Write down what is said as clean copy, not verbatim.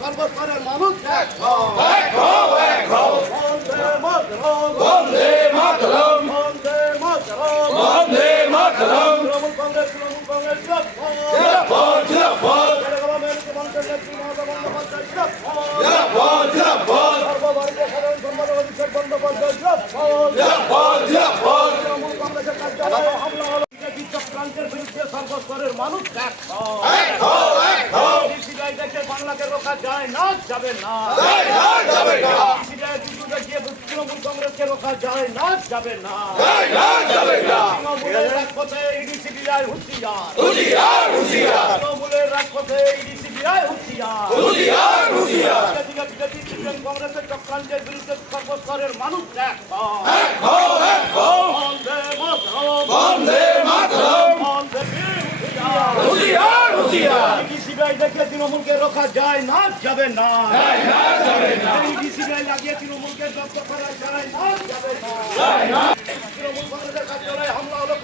সর্বস্তরের মানুষ এক বন্দে মাতরম বন্দে মাতরম বন্দে মাতরম তৃণমূল কংগ্রেস জিন্দাবাদ জিন্দাবাদ মুখ্যমন্ত্রী নেত্রী মমতা বন্দ্যোপাধ্যায় জিন্দাবাদ জিন্দাবাদ সর্বভারতীয় সাধারণ সম্পাদক অভিষেক বন্দ্যোপাধ্যায় জিন্দাবাদ জিন্দাবাদ তৃণমূল কংগ্রেসের কার্যালয়ে হামলা হলো বিজেপি চক্রান্তের বিরুদ্ধে সর্বস্তরের মানুষ এক সিবিআই দেখে বাংলাকে রোখা যায় না যাবে না সিবিআই বিরুদ্ধে গিয়ে তৃণমূল কংগ্রেসকে রোখা যায় না যাবে না তৃণমূলের রাজপথে ইডি সিবিআই হুঁশিয়ার তৃণমূলের রাজপথে ইডি সিবিআই হুঁশিয়ার বিজেপি তৃণমূল কংগ্রেসের চক্রান্তের বিরুদ্ধে সর্বস্তরের মানুষ এক বন্দে মাতরম বন্দে মাতরম বন্দে হুঁশিয়ার সিবিআই দেখলে তৃণমূলকে রোখা যায় না যাবে না সিবিআই লাগিয়ে তৃণমূলকে জব্দ করা যায় না যাবে না তৃণমূল কংগ্রেসের কার্যালয়ে হামলা হলো